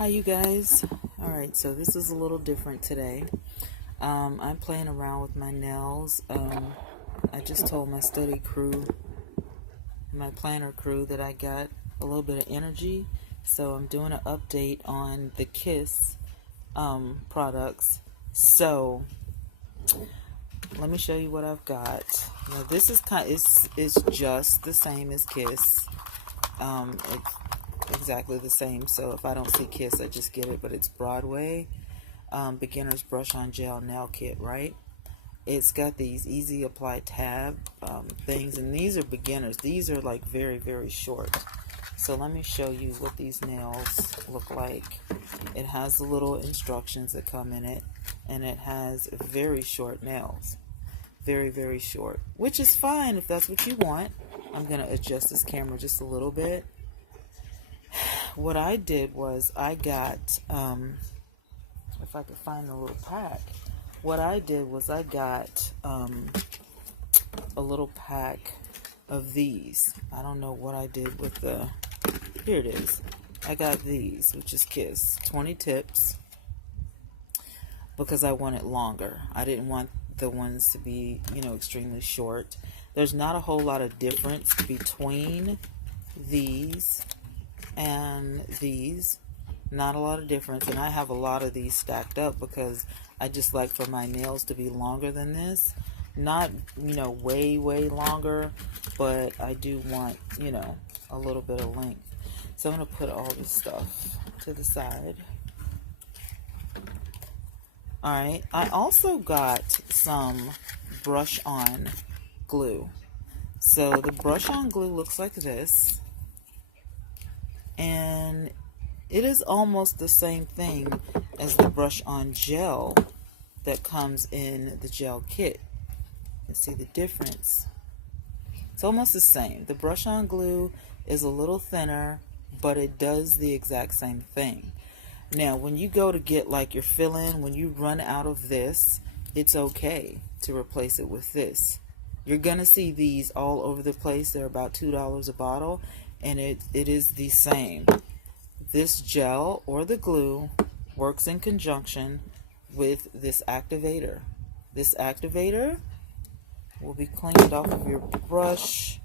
Hi you guys. Alright, so this is a little different today. I'm playing around with my nails. I just told my study crew, my planner crew, that I got a little bit of energy. So I'm doing an update on the Kiss products. So let me show you what I've got. Now this is it's just the same as Kiss. It's exactly the same, so if I don't see Kiss I just get it, but it's Broadway beginner's brush on gel nail kit, right? It's got these easy apply tab things, and these are beginners. These are like very short. So let me show you what these nails look like. It has the little instructions that come in it, and it has very short nails, very short, which is fine if that's what you want. I'm gonna adjust this camera just a little bit. What I did was I got, if I could find the little pack, what I did was I got a little pack of these. I don't know what I did with the, here it is. I got these, which is Kiss, 20 tips, because I want it longer. I didn't want the ones to be, extremely short. There's not a whole lot of difference between these and these. Not a lot of difference, and I have a lot of these stacked up because I just like for my nails to be longer than this. Not, way longer, but I do want, a little bit of length. So I'm going to put all this stuff to the side. Alright, I also got some brush on glue. So the brush on glue looks like this, and it is almost the same thing as the brush on gel that comes in the gel kit. You can see the difference. It's almost the same. The brush on glue is a little thinner, but it does the exact same thing. Now, when you go to get like your fill-in, when you run out of this, it's okay to replace it with this. You're gonna see these all over the place. They're about $2 a bottle, and it is the same. This gel or the glue works in conjunction with this activator. This activator will be cleaned off of your brush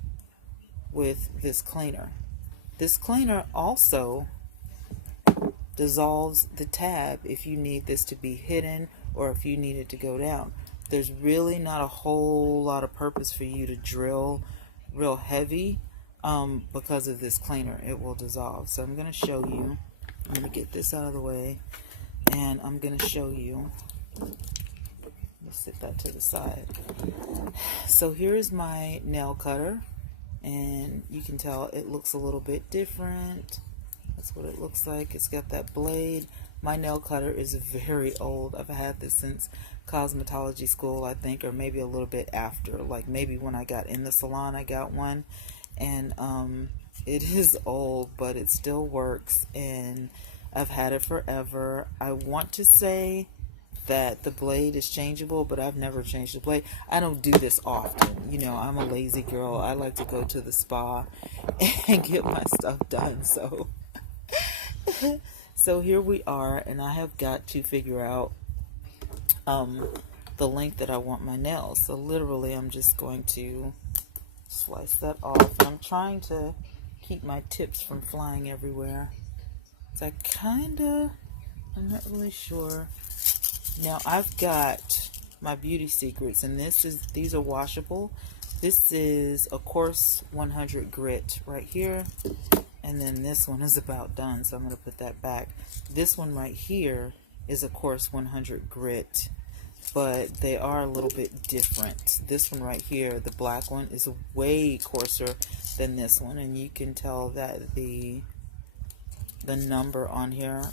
with this cleaner. This cleaner also dissolves the tab if you need this to be hidden or if you need it to go down. There's really not a whole lot of purpose for you to drill real heavy because of this cleaner. It will dissolve. So I'm going to show you. I'm going to get this out of the way, and I'm going to show you. Let's set that to the side. So here's my nail cutter, and you can tell it looks a little bit different. That's what it looks like. It's got that blade. My nail cutter is very old. I've had this since cosmetology school, I think, or maybe a little bit after. Like maybe when I got in the salon, I got one. And it is old, but it still works, and I've had it forever. I want to say that the blade is changeable, but I've never changed the blade. I don't do this often. I'm a lazy girl. I like to go to the spa and get my stuff done. So here we are, and I have got to figure out the length that I want my nails. So literally I'm just going to slice that off. I'm trying to keep my tips from flying everywhere. So I'm not really sure. Now I've got my Beauty Secrets, and these are washable. This is a coarse 100 grit right here, and then this one is about done, so I'm going to put that back. This one right here is a coarse 100 grit, but they are a little bit different. This one right here, the black one, is way coarser than this one, and you can tell that the number on here,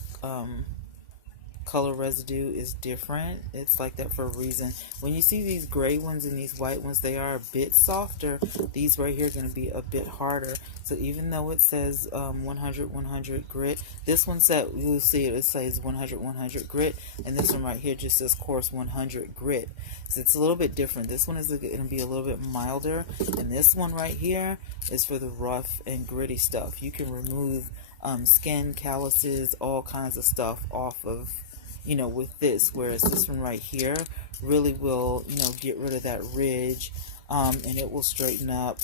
color residue, is different. It's like that for a reason. When you see these gray ones and these white ones, they are a bit softer. These right here are going to be a bit harder. So even though it says 100 grit, this one said, you'll see it says 100 grit, and this one right here just says coarse 100 grit. So it's a little bit different. This one is going to be a little bit milder, and this one right here is for the rough and gritty stuff. You can remove skin, calluses, all kinds of stuff off of, with this. Whereas this one right here really will, get rid of that ridge, and it will straighten up,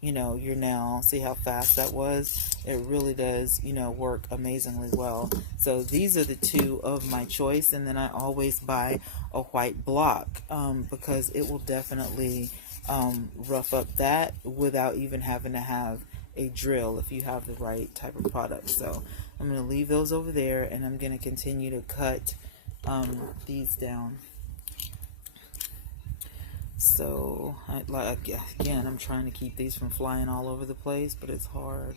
your nail. See how fast that was? It really does, work amazingly well. So these are the two of my choice, and then I always buy a white block, because it will definitely rough up that without even having to have a drill if you have the right type of product. So I'm going to leave those over there, and I'm going to continue to cut these down. So again, I'm trying to keep these from flying all over the place, but it's hard.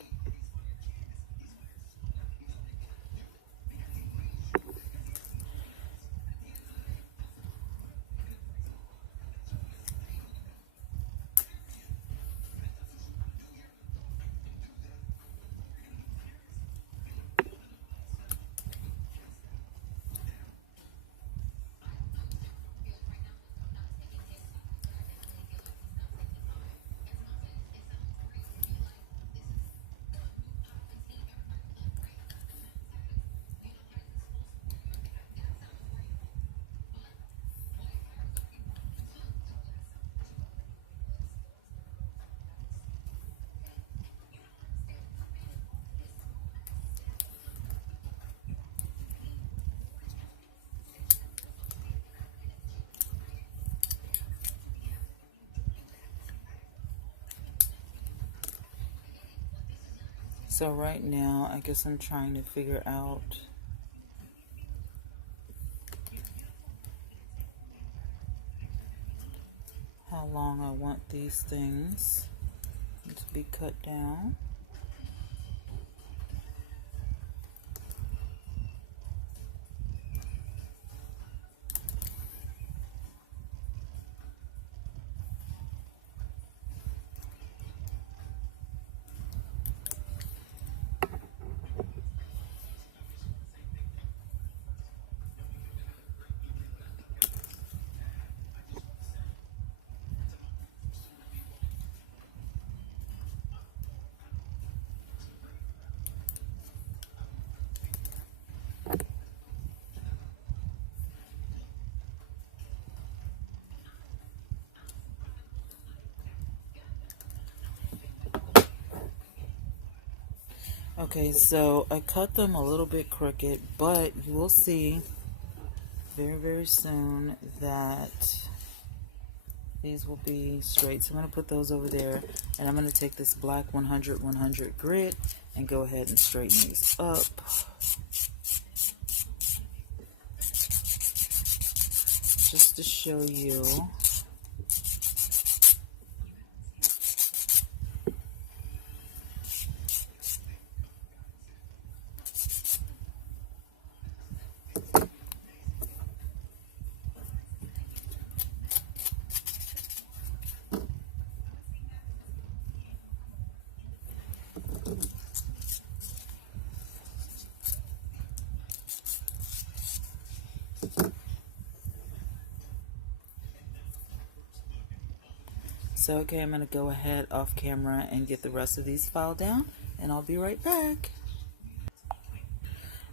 So right now, I guess I'm trying to figure out how long I want these things to be cut down. Okay, so I cut them a little bit crooked, but you will see very, very soon that these will be straight. So I'm going to put those over there, and I'm going to take this black 100/100 grit and go ahead and straighten these up. Just to show you. So, okay, I'm going to go ahead off camera and get the rest of these filed down, and I'll be right back.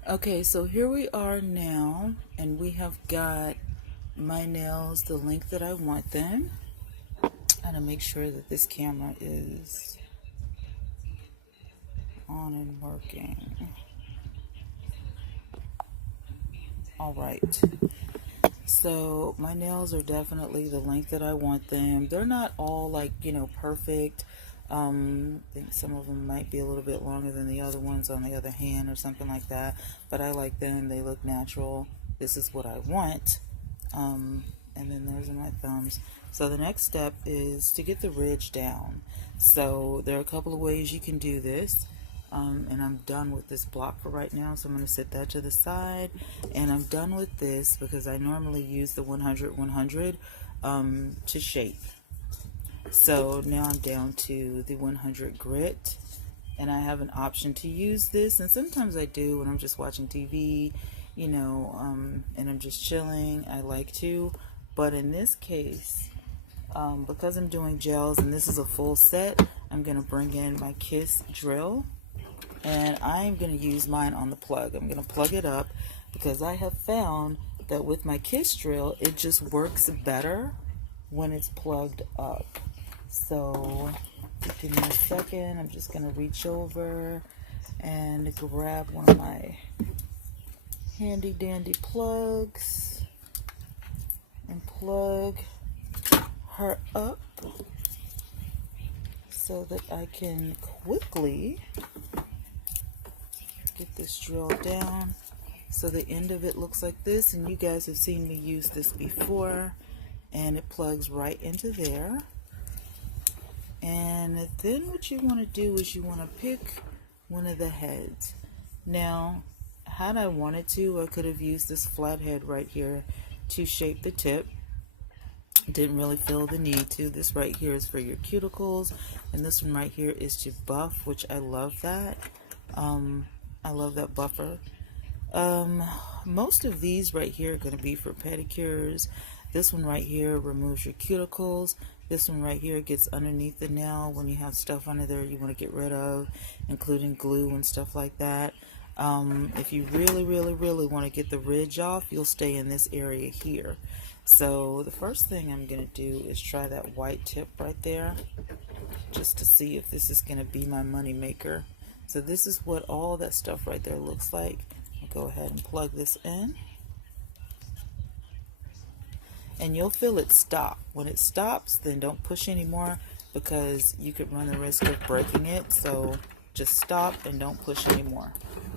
Okay, so here we are now, and we have got my nails the length that I want them. I'm going to make sure that this camera is on and working. All right. So my nails are definitely the length that I want them. They're not all like, perfect. I think some of them might be a little bit longer than the other ones on the other hand or something like that. But I like them. They look natural. This is what I want. And then those are my thumbs. So the next step is to get the ridge down. So there are a couple of ways you can do this. And I'm done with this block for right now, so I'm going to set that to the side, and I'm done with this because I normally use the 100/100 to shape. So now I'm down to the 100 grit, and I have an option to use this, and sometimes I do when I'm just watching TV, and I'm just chilling. I like to, but in this case, because I'm doing gels and this is a full set, I'm going to bring in my Kiss drill. and I'm going to use mine on the plug. I'm going to plug it up because I have found that with my kiss drill, it just works better when it's plugged up. So give me a second. I'm just going to reach over and grab one of my handy dandy plugs and plug her up so that I can quickly get this drill down. So the end of it looks like this, and you guys have seen me use this before, and it plugs right into there. And then what you want to do is you want to pick one of the heads. Now, had I wanted to, I could have used this flat head right here to shape the tip. Didn't really feel the need to. This right here is for your cuticles, and this one right here is to buff, which I love that. I love that buffer. Most of these right here are going to be for pedicures. This one right here removes your cuticles. This one right here gets underneath the nail when you have stuff under there you want to get rid of, including glue and stuff like that. If you really want to get the ridge off, you'll stay in this area here. So the first thing I'm going to do is try that white tip right there, just to see if this is going to be my money maker. So this is what all that stuff right there looks like. I'll go ahead and plug this in. And you'll feel it stop. When it stops, then don't push anymore because you could run the risk of breaking it. So just stop and don't push anymore.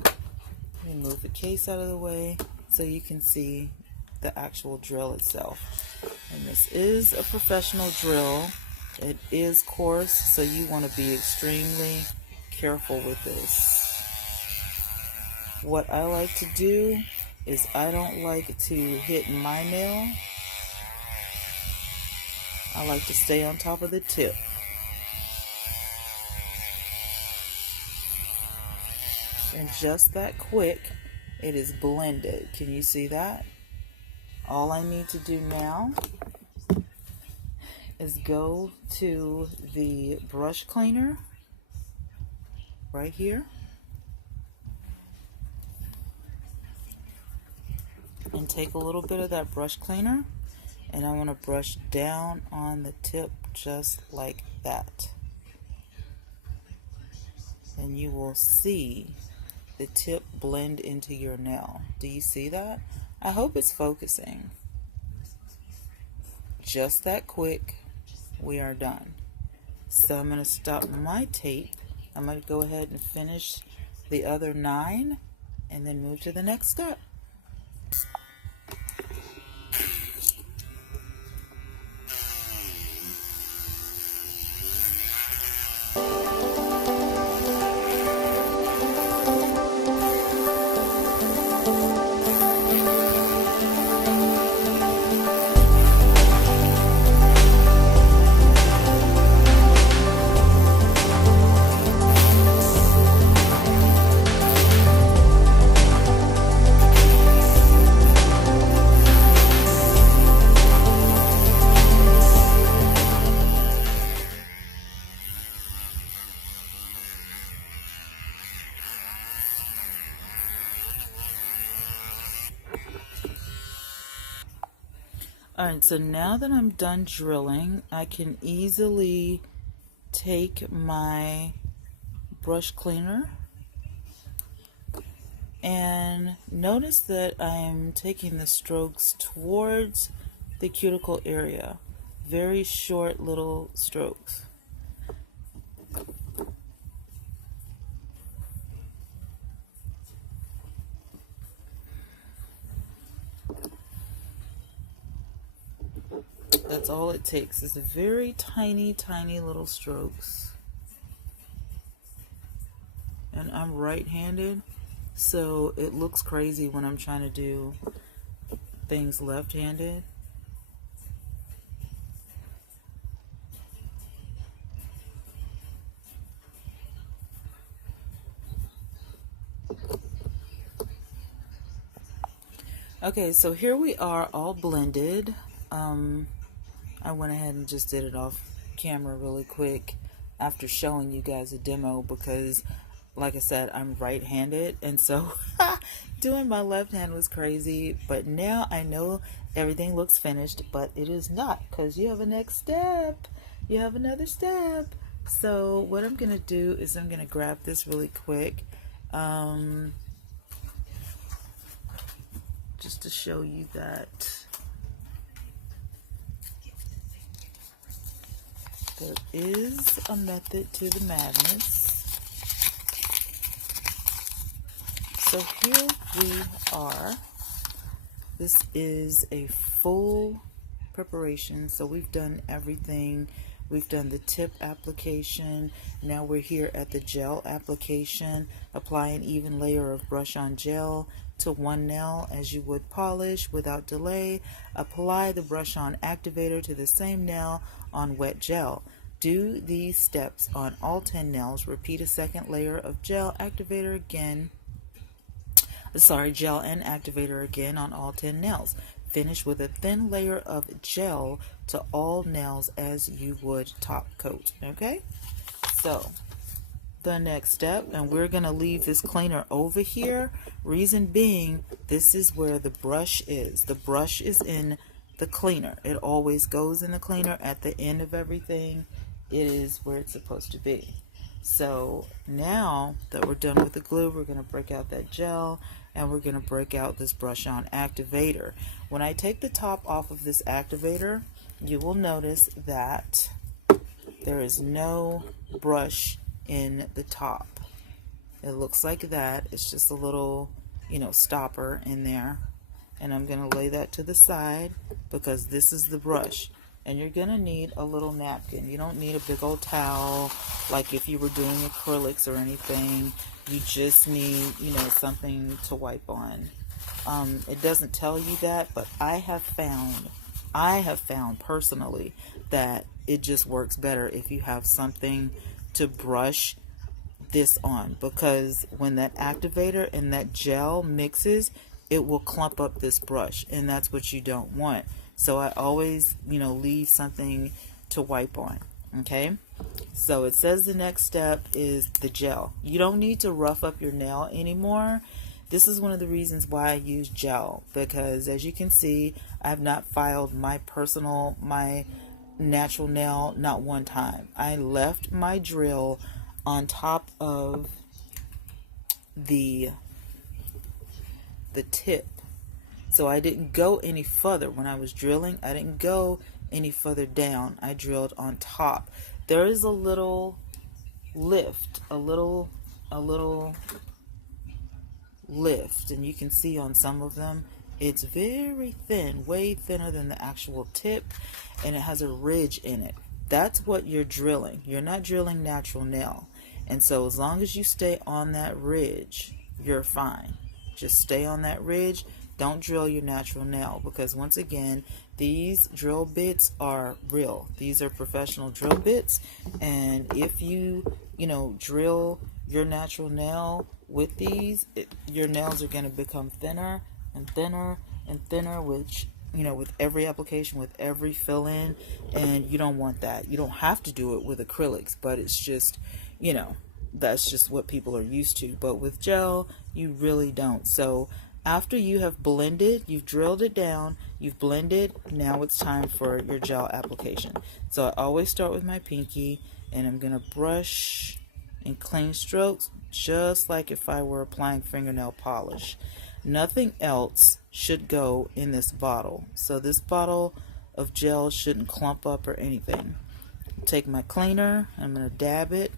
Let me move the case out of the way so you can see the actual drill itself. And this is a professional drill. It is coarse, so you want to be extremely careful with this. What I like to do is I don't like to hit my nail. I like to stay on top of the tip. And just that quick, it is blended. Can you see that? All I need to do now is go to the brush cleaner right here and take a little bit of that brush cleaner, and I want to brush down on the tip just like that. And you will see the tip blend into your nail. Do you see that? I hope it's focusing. Just that quick, we are done. So I'm going to stop my tape. I'm going to go ahead and finish the other 9 and then move to the next step. Alright, so now that I'm done drilling, I can easily take my brush cleaner and notice that I'm taking the strokes towards the cuticle area. Very short little strokes. That's all it takes, is a very tiny little strokes. And I'm right-handed, so it looks crazy when I'm trying to do things left-handed. Okay, so here we are all blended. I went ahead and just did it off camera really quick after showing you guys a demo because like I said, I'm right-handed, and so doing my left hand was crazy. But now I know everything looks finished, but it is not, because you have a next step. You have another step. So what I'm gonna do is I'm gonna grab this really quick, just to show you that there is a method to the madness. So here we are. This is a full preparation. So we've done everything. We've done the tip application. Now we're here at the gel application. Apply an even layer of brush on gel to one nail as you would polish without delay. Apply the brush on activator to the same nail on wet gel. Do these steps on all 10 nails. Repeat a second layer of gel activator again. Gel and activator again on all 10 nails. Finish with a thin layer of gel to all nails as you would top coat. Okay? So, the next step, and we're going to leave this cleaner over here. Reason being, this is where the brush is. The brush is in the cleaner. It always goes in the cleaner at the end of everything. It is where it's supposed to be. So now that we're done with the glue, we're going to break out that gel, and we're going to break out this brush on activator. When I take the top off of this activator, you will notice that there is no brush in the top. It looks like that. It's just a little, stopper in there. And I'm going to lay that to the side because this is the brush. And you're going to need a little napkin. You don't need a big old towel like if you were doing acrylics or anything. You just need, something to wipe on. It doesn't tell you that, but I have found personally that it just works better if you have something to brush this on, because when that activator and that gel mixes, it will clump up this brush, and that's what you don't want. So I always, leave something to wipe on. Okay? So it says the next step is the gel. You don't need to rough up your nail anymore. This is one of the reasons why I use gel, because as you can see, I have not filed my natural nail not one time. I left my drill on top of the tip. So I didn't go any further. When I was drilling, I didn't go any further down. I drilled on top. There is a little lift, a little lift, and you can see on some of them, it's very thin, way thinner than the actual tip, and it has a ridge in it. That's what you're drilling. You're not drilling natural nail. And so as long as you stay on that ridge, you're fine. Just stay on that ridge. Don't drill your natural nail, because once again, these drill bits are real. These are professional drill bits, and if you, drill your natural nail with these, your nails are going to become thinner and thinner and thinner, which, with every application, with every fill-in, and you don't want that. You don't have to do it with acrylics, but it's just, that's just what people are used to. But with gel, you really don't. So after you have blended, you've drilled it down, you've blended, now it's time for your gel application. So I always start with my pinky, and I'm going to brush in clean strokes, just like if I were applying fingernail polish. Nothing else should go in this bottle. So this bottle of gel shouldn't clump up or anything. Take my cleaner, I'm going to dab it,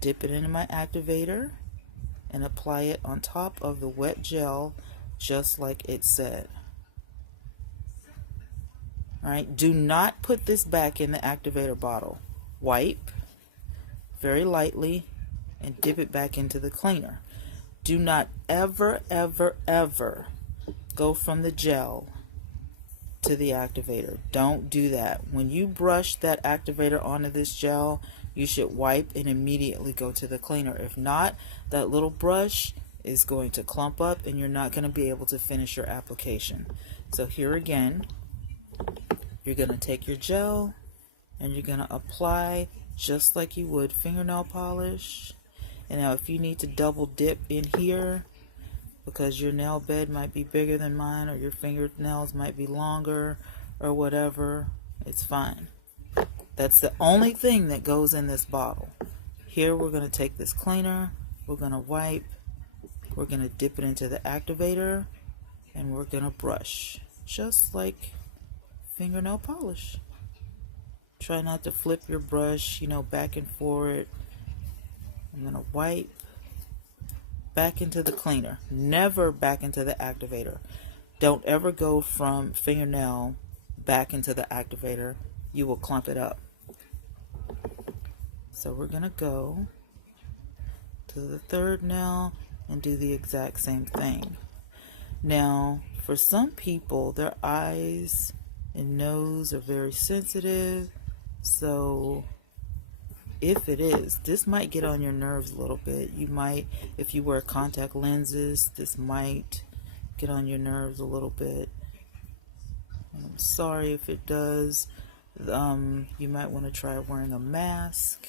dip it into my activator, and apply it on top of the wet gel, just like it said. Alright, do not put this back in the activator bottle. Wipe very lightly and dip it back into the cleaner. Do not ever, ever, ever go from the gel to the activator. Don't do that. When you brush that activator onto this gel, you should wipe and immediately go to the cleaner. If not, that little brush is going to clump up and you're not going to be able to finish your application. So here again, you're going to take your gel and you're going to apply just like you would fingernail polish. And now if you need to double dip in here because your nail bed might be bigger than mine, or your fingernails might be longer, or whatever, it's fine. That's the only thing that goes in this bottle. Here we're going to take this cleaner, we're going to wipe, we're going to dip it into the activator, and we're going to brush. Just like fingernail polish. Try not to flip your brush, back and forward. I'm going to wipe, back into the cleaner. Never back into the activator. Don't ever go from fingernail back into the activator. You will clump it up. So we're going to go to the third nail and do the exact same thing. Now, for some people, their eyes and nose are very sensitive. So if it is, this might get on your nerves a little bit. You might, if you wear contact lenses, this might get on your nerves a little bit. I'm sorry if it does. You might want to try wearing a mask.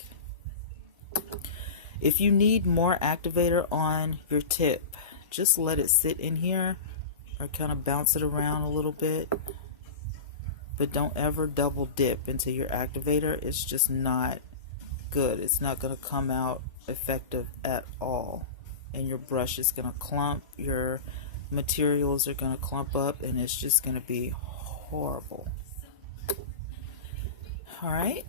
If you need more activator on your tip, just let it sit in here or kind of bounce it around a little bit. But don't ever double dip into your activator. It's just not good. It's not going to come out effective at all. And your brush is going to clump. Your materials are going to clump up, and it's just going to be horrible. Alright.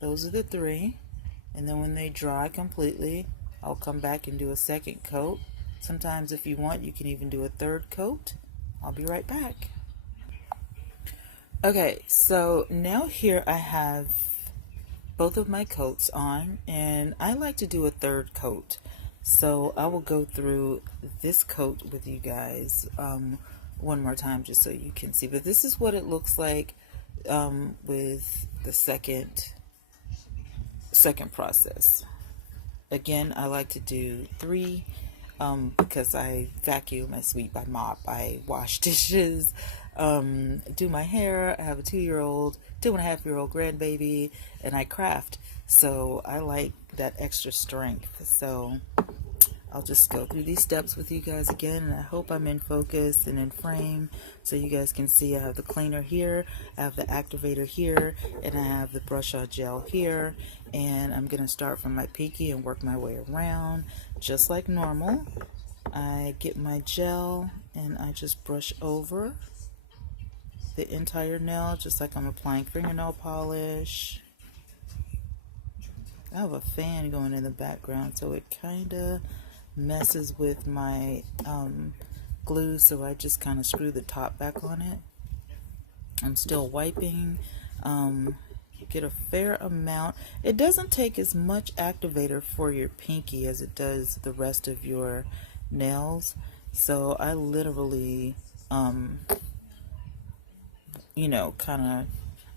Those are the three. And then when they dry completely, I'll come back and do a second coat. Sometimes if you want, you can even do a third coat. I'll be right back. Okay, so now here I have both of my coats on, and I like to do a third coat. So I will go through this coat with you guys one more time just so you can see. But this is what it looks like with the second process. Again, I like to do 3 because I vacuum, I sweep, I mop, I wash dishes, do my hair. I have a 2-year-old, 2.5-year-old grandbaby, and I craft. So I like that extra strength. So I'll just go through these steps with you guys again, and I hope I'm in focus and in frame so you guys can see. I have the cleaner here, I have the activator here, and I have the brush on gel here. And I'm going to start from my pinky and work my way around just like normal. I get my gel and I just brush over the entire nail just like I'm applying fingernail polish. I have a fan going in the background, so it kind of messes with my glue, so I just kind of screw the top back on it. I'm still wiping. Get a fair amount. It doesn't take as much activator for your pinky as it does the rest of your nails, so I literally kind of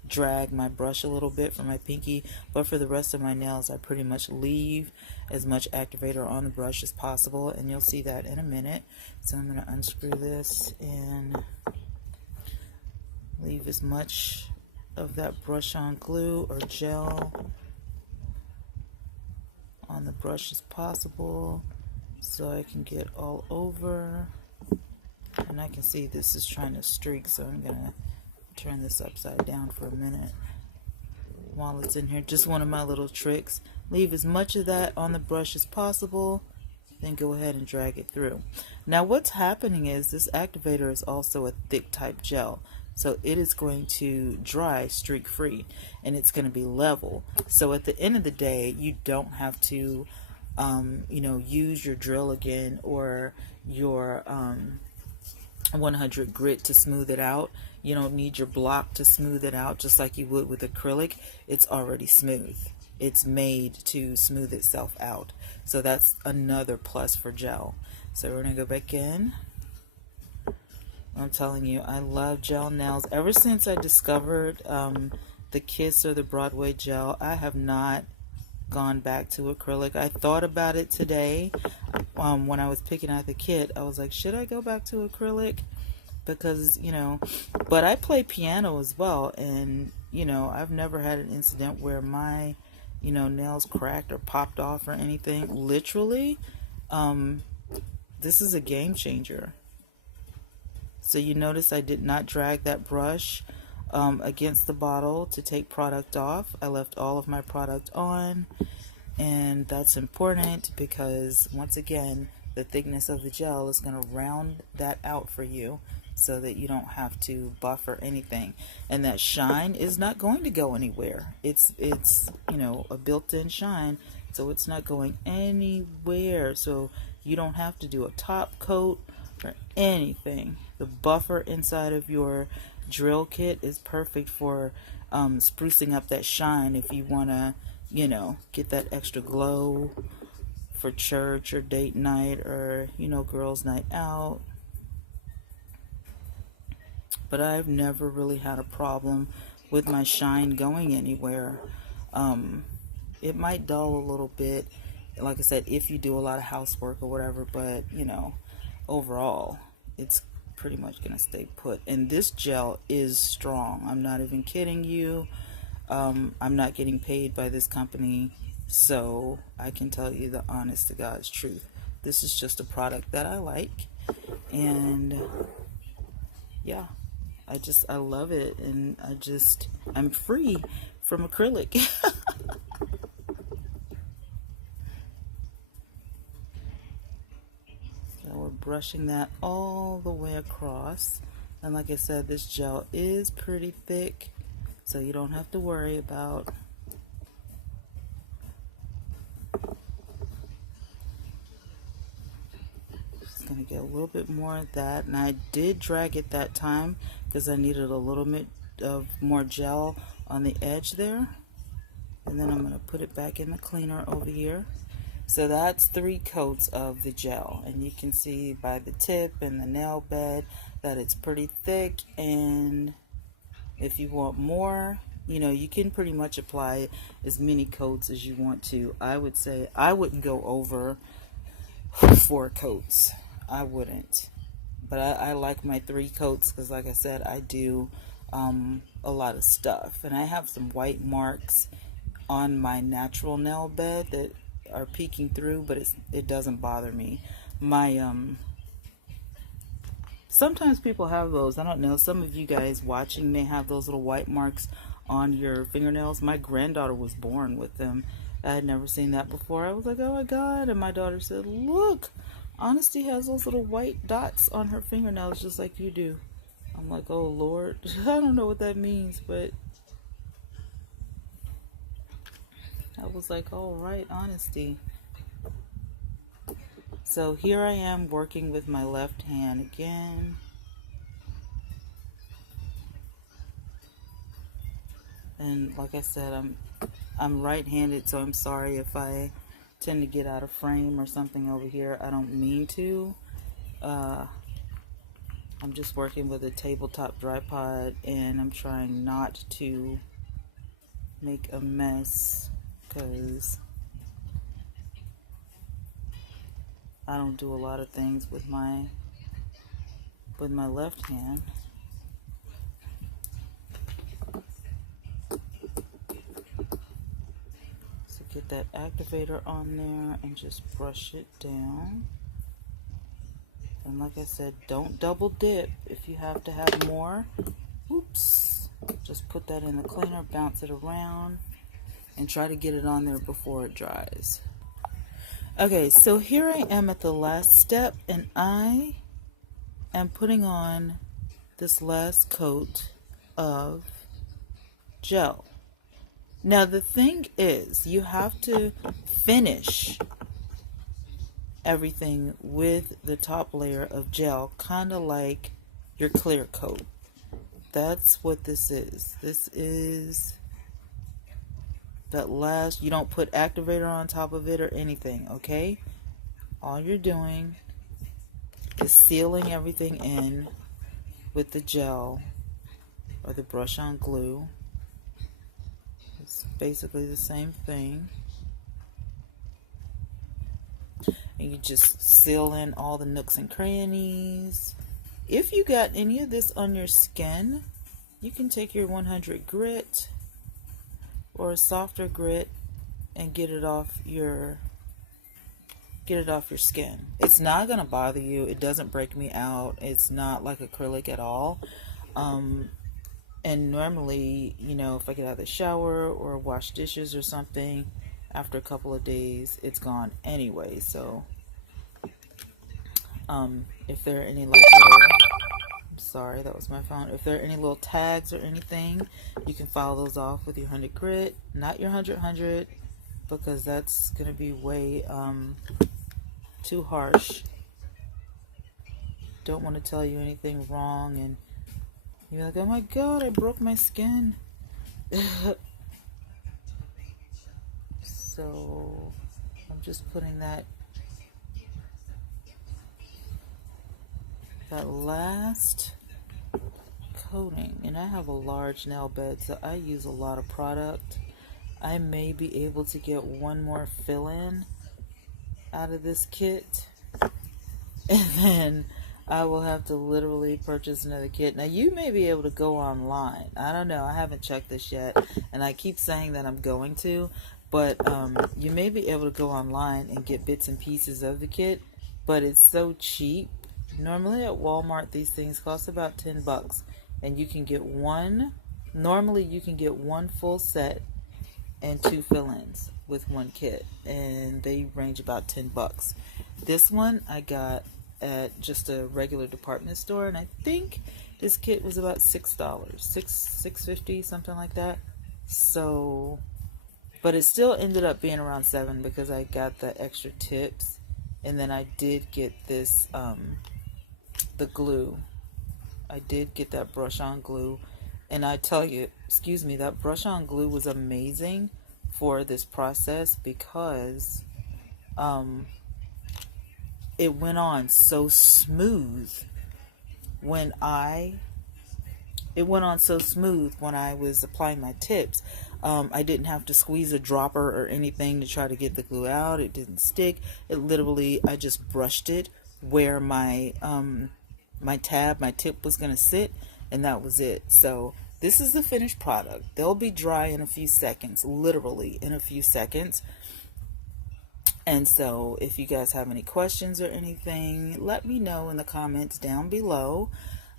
drag my brush a little bit for my pinky, but for the rest of my nails I pretty much leave as much activator on the brush as possible, and you'll see that in a minute. So I'm going to unscrew this and leave as much of that brush on glue or gel on the brush as possible so I can get all over. And I can see this is trying to streak, so I'm going to turn this upside down for a minute while it's in here. Just one of my little tricks. Leave as much of that on the brush as possible, then go ahead and drag it through. Now what's happening is this activator is also a thick type gel, so it is going to dry streak free and it's going to be level. So at the end of the day, you don't have to use your drill again or your 100 grit to smooth it out. You don't need your block to smooth it out just like you would with acrylic. It's already smooth. It's made to smooth itself out. So that's another plus for gel. So we're going to go back in. I'm telling you, I love gel nails. Ever since I discovered the Kiss or the Broadway gel, I have not gone back to acrylic. I thought about it today when I was picking out the kit. I was like, should I go back to acrylic? Because, but I play piano as well, and, I've never had an incident where my, nails cracked or popped off or anything. Literally, this is a game changer. So you notice I did not drag that brush against the bottle to take product off. I left all of my product on, and that's important because, once again, the thickness of the gel is going to round that out for you so that you don't have to buff or anything. And that shine is not going to go anywhere. It's a built-in shine, so it's not going anywhere. So you don't have to do a top coat or anything. The buffer inside of your drill kit is perfect for sprucing up that shine if you want to, get that extra glow for church or date night or, girls' night out. But I've never really had a problem with my shine going anywhere. It might dull a little bit, like I said, if you do a lot of housework or whatever, but, overall, it's pretty much going to stay put. And this gel is strong. I'm not even kidding you. I'm not getting paid by this company, so I can tell you the honest to God's truth. This is just a product that I like, and yeah, I love it, and I'm free from acrylic. So we're brushing that all the way across, and like I said, this gel is pretty thick, so you don't have to worry about going to get a little bit more of that, and I did drag it that time because I needed a little bit of more gel on the edge there, and then I'm going to put it back in the cleaner over here. So that's 3 coats of the gel, and you can see by the tip and the nail bed that it's pretty thick, and if you want more, you can pretty much apply as many coats as you want to. I would say I wouldn't go over 4 coats. I wouldn't, but I like my 3 coats because, like I said, I do a lot of stuff, and I have some white marks on my natural nail bed that are peeking through, but it doesn't bother me. Sometimes people have those. I don't know, some of you guys watching may have those little white marks on your fingernails. My granddaughter was born with them. I had never seen that before. I was like, oh my God. And my daughter said, look, Honesty has those little white dots on her fingernails just like you do. I'm like, oh Lord. I don't know what that means, but I was like, all right, Honesty. So here I am working with my left hand again. And like I said, I'm right-handed, so I'm sorry if I tend to get out of frame or something over here. I don't mean to. I'm just working with a tabletop tripod, and I'm trying not to make a mess because I don't do a lot of things with my left hand. Get that activator on there and just brush it down. And like I said, don't double dip. If you have to have more, oops, just put that in the cleaner, bounce it around, and try to get it on there before it dries. Okay, so here I am at the last step, and I am putting on this last coat of gel. Now the thing is, you have to finish everything with the top layer of gel, kind of like your clear coat. That's what this is. This is that last, you don't put activator on top of it or anything, okay? All you're doing is sealing everything in with the gel or the brush on glue. It's basically the same thing. And you just seal in all the nooks and crannies. If you got any of this on your skin, you can take your 100 grit or a softer grit and get it off your skin. It's not gonna bother you. It doesn't break me out. It's not like acrylic at all. And normally, you know, if I get out of the shower or wash dishes or something, after a couple of days, it's gone anyway. So, if there are any like little, I'm sorry, that was my phone. If there are any little tags or anything, you can file those off with your 100 grit, not your 100, because that's gonna be way too harsh. Don't want to tell you anything wrong and you're like, oh my god, I broke my skin. So I'm just putting that last coating, and I have a large nail bed, so I use a lot of product. I may be able to get one more fill-in out of this kit, and then I will have to literally purchase another kit. Now, you may be able to go online. I don't know. I haven't checked this yet, and I keep saying that I'm going to, but you may be able to go online and get bits and pieces of the kit, but it's so cheap. Normally at Walmart, these things cost about $10, and you can get one. Normally, you can get one full set and 2 fill-ins with one kit, and they range about $10. This one I got at just a regular department store, and I think this kit was about $6, $6.50, something like that. So, but it still ended up being around $7 because I got the extra tips, and then I did get this the glue. I did get that brush-on glue, and I tell you, excuse me, that brush-on glue was amazing for this process because it went on so smooth when I was applying my tips. I didn't have to squeeze a dropper or anything to try to get the glue out. It didn't stick. It literally, I just brushed it where my my tip was going to sit, and that was it. So this is the finished product. They'll be dry in a few seconds, literally in a few seconds. And so if you guys have any questions or anything, let me know in the comments down below.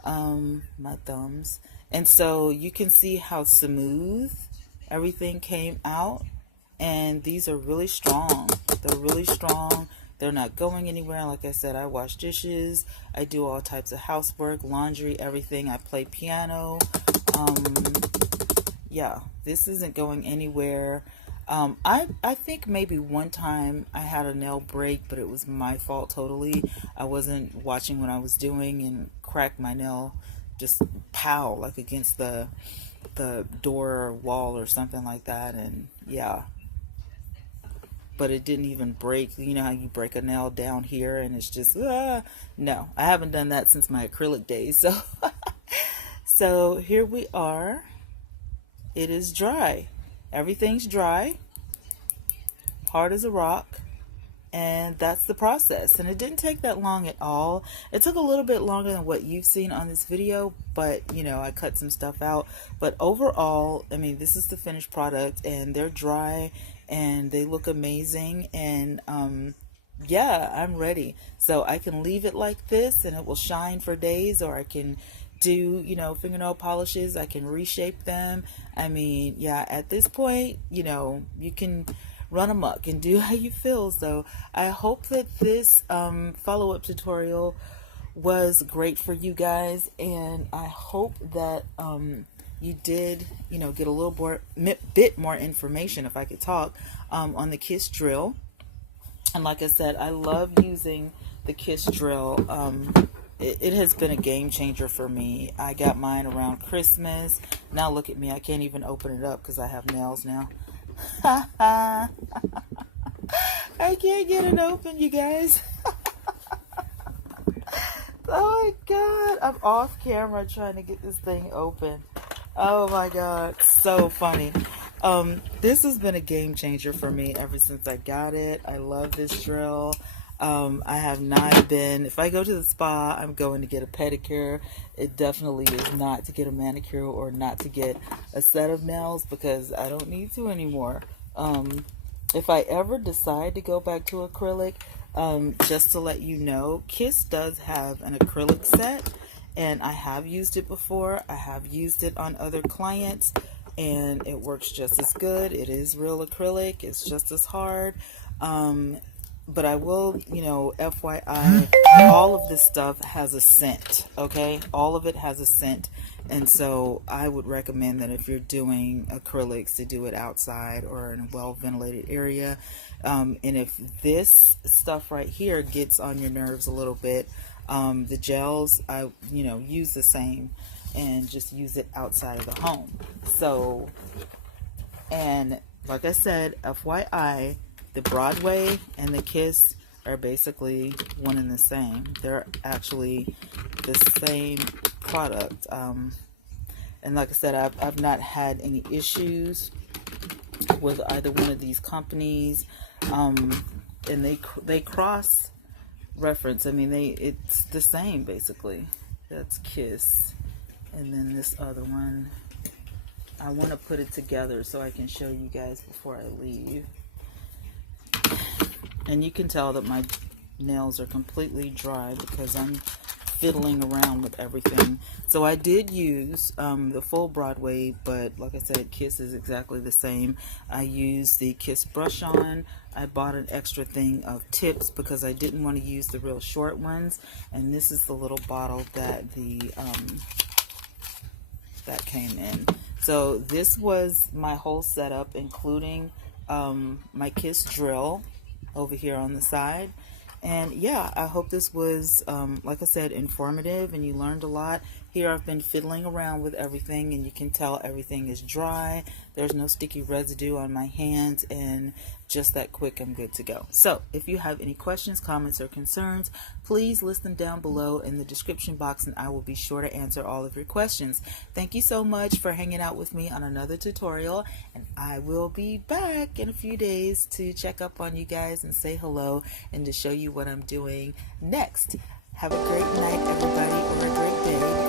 My thumbs. And so you can see how smooth everything came out. And these are really strong. They're really strong. They're not going anywhere. Like I said, I wash dishes. I do all types of housework, laundry, everything. I play piano. Yeah, this isn't going anywhere. I think maybe one time I had a nail break, but it was my fault totally. I wasn't watching what I was doing and cracked my nail, just pow, like against the door or wall or something like that. And yeah, but it didn't even break. You know how you break a nail down here and it's just, no, I haven't done that since my acrylic days. So, so here we are. It is dry. Everything's dry, hard as a rock, and that's the process. And it didn't take that long at all. It took a little bit longer than what you've seen on this video, but you know, I cut some stuff out. But overall, I mean, this is the finished product, and they're dry and they look amazing. And yeah, I'm ready. So I can leave it like this and it will shine for days, or I can do, you know, fingernail polishes. I can reshape them. I mean, yeah, at this point, you know, you can run amok and do how you feel. So I hope that this follow-up tutorial was great for you guys, and I hope that you did, you know, get a little bit more information, if I could talk, on the Kiss drill. And like I said, I love using the Kiss drill. It has been a game changer for me. I got mine around Christmas. Now look at me. I can't even open it up because I have nails now. I can't get it open, you guys. Oh my God. I'm off camera trying to get this thing open. Oh my God. So funny. This has been a game changer for me ever since I got it. I love this drill. I have not been, if I go to the spa, I'm going to get a pedicure. It definitely is not to get a manicure or not to get a set of nails, because I don't need to anymore. if I ever decide to go back to acrylic, just to let you know, Kiss does have an acrylic set, and I have used it before. I have used it on other clients, and it works just as good. It is real acrylic. It's just as hard. But I will, FYI, all of this stuff has a scent, okay? All of it has a scent. And so I would recommend that if you're doing acrylics, to do it outside or in a well-ventilated area. And if this stuff right here gets on your nerves a little bit, the gels, I, use the same and just use it outside of the home. So, and like I said, FYI, the Broadway and the Kiss are basically one and the same. They're actually the same product. And like I said, I've not had any issues with either one of these companies. And they cross reference. I mean, it's the same basically. That's Kiss. And then this other one, I want to put it together so I can show you guys before I leave. And you can tell that my nails are completely dry because I'm fiddling around with everything. So I did use the full Broadway, but like I said, Kiss is exactly the same. I used the Kiss brush on. I bought an extra thing of tips because I didn't want to use the real short ones. And this is the little bottle that that came in. So this was my whole setup, including my Kiss drill over here on the side. And yeah, I hope this was, like I said, informative and you learned a lot. Here I've been fiddling around with everything, and you can tell everything is dry. There's no sticky residue on my hands, and just that quick, I'm good to go. So if you have any questions, comments, or concerns, please list them down below in the description box, and I will be sure to answer all of your questions. Thank you so much for hanging out with me on another tutorial, and I will be back in a few days to check up on you guys and say hello and to show you what I'm doing next. Have a great night, everybody, or a great day.